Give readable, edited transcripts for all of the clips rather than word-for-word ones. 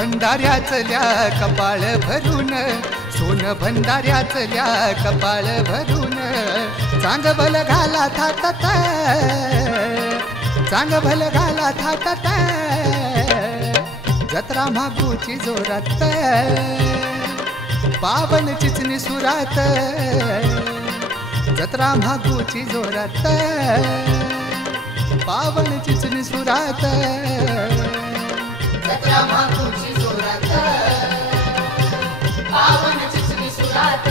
भंडाऱ्याचल्या कपाळ भरून, सोन भंडाऱ्याचल्या कपाळ भरून, चांग भल घाला थाटत, चांग भल घाला थाटत, जत्रा मागूची जोरात, पावन चिचणी सुरात, जत्रा मागूची जोरात, पावन चिचणी सुरात, जत्रा मागूची जोरात, पावन चिचणी सुरात.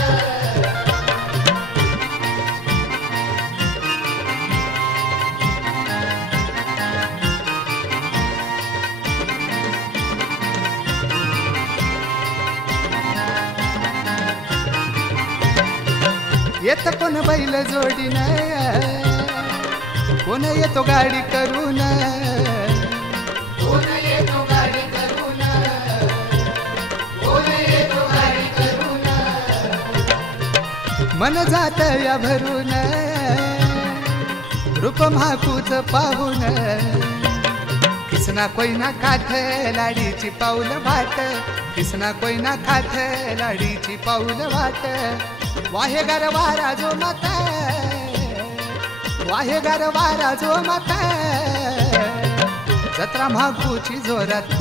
येत कोण बैल जोडीन, कोण येतो गाडी करून, कोण येतो गाडी करून, कोण येतो गाडी करून. मन जात या भरून, रूप म्हाकूच पाहून, किसना कोयना काठ लाडीची पाऊल वाट, किसना कोयना काठ लाडीची पाऊल वाट. वाहे गरवारा जो मत, वाहे गरवारा जो मत, जत्रा मागूची जोरात,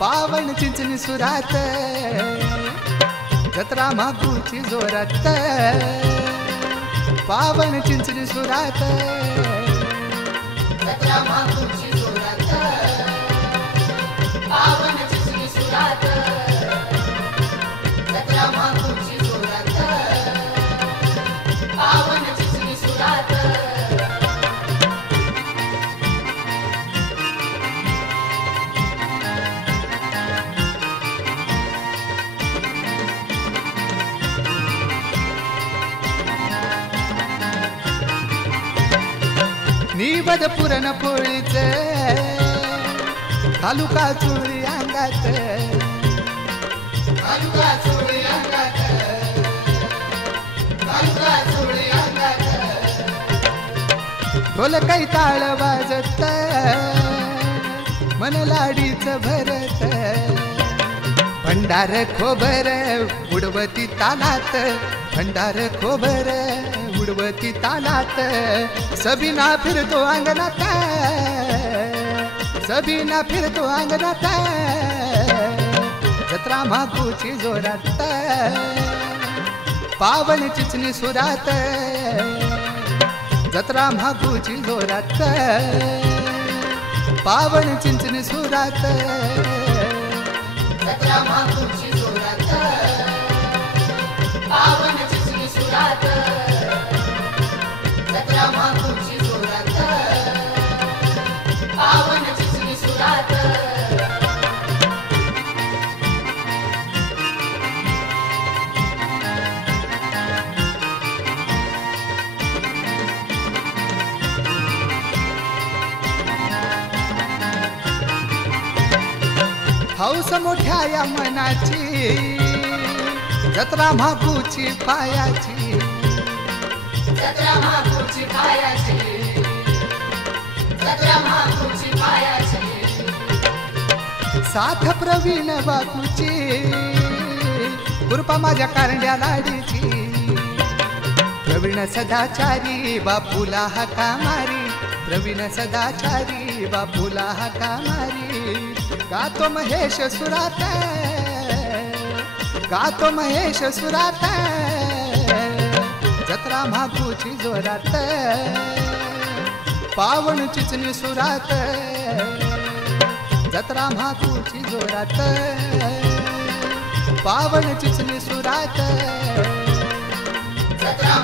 पावन चिंचणी सुरात, जत्रा मागूची जोरात, पावन चिंचणी सुरात, जत्रा मागूची जोरात, पावन चिचणी सुरात, जत्रा मागूची जोरात, पावन चिचणी सुरात. निवद पुरण पोळीचे घालू का चुळी अंगात, घालू का चुळी अंगात, घालू का चुळी अंगात. ढोल काही ताळ वाजत, मन लाडीच भरत, भंडार खोबर उडवती तालात, भंडार खोबर उडवती तालात. सबीना फिरतो अंगणात, सबीना फिरतो अंगणात, जत्रा मागूची जोरात, पावन चिचणी सुरात, जत्रा मागूची जोरात, पावन चिंचणी सुरात, जत्रा मागूची जोरात, पावन चिचणी सुरात, जत्रा मागूची जोरात, पावन चिचणी सुरात. हौस मोठ्या या मनाची, जत्रा मागूची पायाची, जत्रा मागूची पायाची, जत्रा मागूची पायाची. साथ प्रवीण बापूची, कृपा माझ्या कारंड्या लाडीची, प्रवीण सदाचारी बापूला हाका मारी, प्रवीण सदाचारी बापूला हाका मारी. गातो महेश सुरात, गातो महेश सुरात, जत्रा मागूची जोरात, पावन चिचणी सुरात, जत्रा मागूची जोरात, पावन चिचणी सुरात, जत्रा